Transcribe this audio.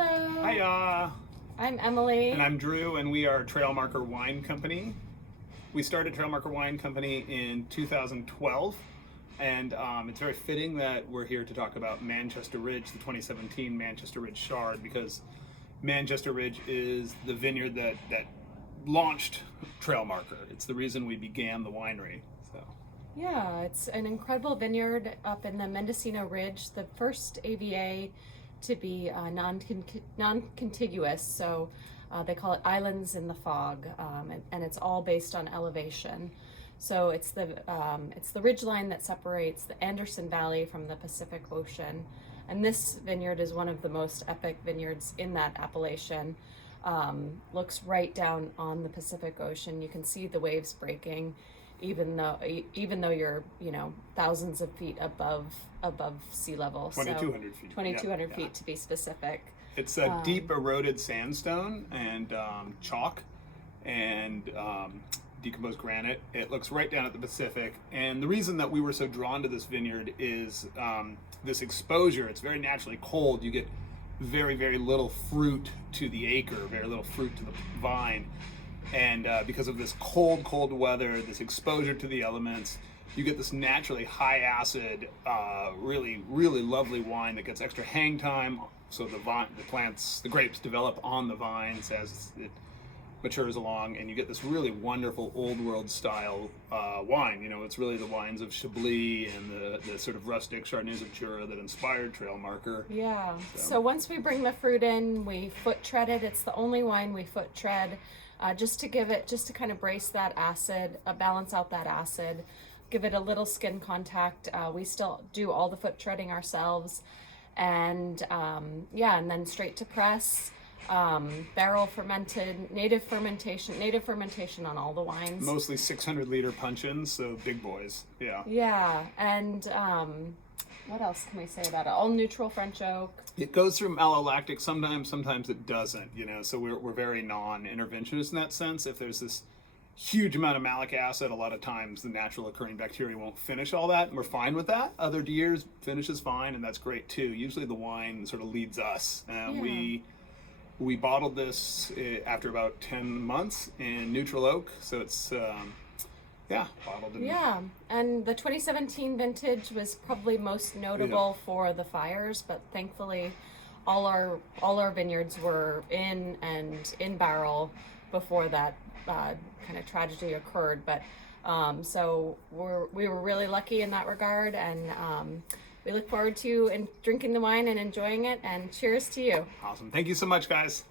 Hello. Hiya. I'm Emily. And I'm Drew, and we are Trailmarker Wine Company. We started Trailmarker Wine Company in 2012, and it's very fitting that we're here to talk about Manchester Ridge, the 2017 Manchester Ridge Chard, because Manchester Ridge is the vineyard that launched Trailmarker. It's the reason we began the winery. So. Yeah, it's an incredible vineyard up in the Mendocino Ridge, the first AVA to be non-contiguous, so they call it islands in the fog, and it's all based on elevation. So it's the ridgeline that separates the Anderson Valley from the Pacific Ocean, and this vineyard is one of the most epic vineyards in that appellation. Looks right down on the Pacific Ocean. You can see the waves breaking, even though you're thousands of feet above sea level. 2,200 feet. 2,200 feet to be specific. It's a deep eroded sandstone and chalk and decomposed granite. It looks right down at the Pacific, and the reason that we were so drawn to this vineyard is this exposure. It's very naturally cold. You get very, very little fruit to the acre, very little fruit to the vine. And because of this cold weather, this exposure to the elements, you get this naturally high acid, really, really lovely wine that gets extra hang time. So the grapes develop on the vines as it matures along, and you get this really wonderful old world style wine. It's really the wines of Chablis and the sort of rustic Chardonnays of Jura that inspired Trailmarker. Yeah. So once we bring the fruit in, we foot tread it. It's the only wine we foot tread. Just to kind of brace that acid, balance out that acid, give it a little skin contact. We still do all the foot treading ourselves, and and then straight to press, barrel fermented, native fermentation on all the wines. Mostly 600-liter puncheons, so big boys. Yeah. Yeah, and what else can we say about it? All neutral French oak. It goes through malolactic sometimes it doesn't, so we're very non-interventionist in that sense. If there's this huge amount of malic acid, a lot of times the natural occurring bacteria won't finish all that, and we're fine with that. Other years, finish is fine, and that's great too. Usually the wine sort of leads us. We bottled this after about 10 months in neutral oak, so it's bottled in. Yeah, and the 2017 vintage was probably most notable for the fires, but thankfully all our vineyards were in barrel before that kind of tragedy occurred. But so we were really lucky in that regard, and we look forward to drinking the wine and enjoying it, and cheers to you. Awesome. Thank you so much, guys.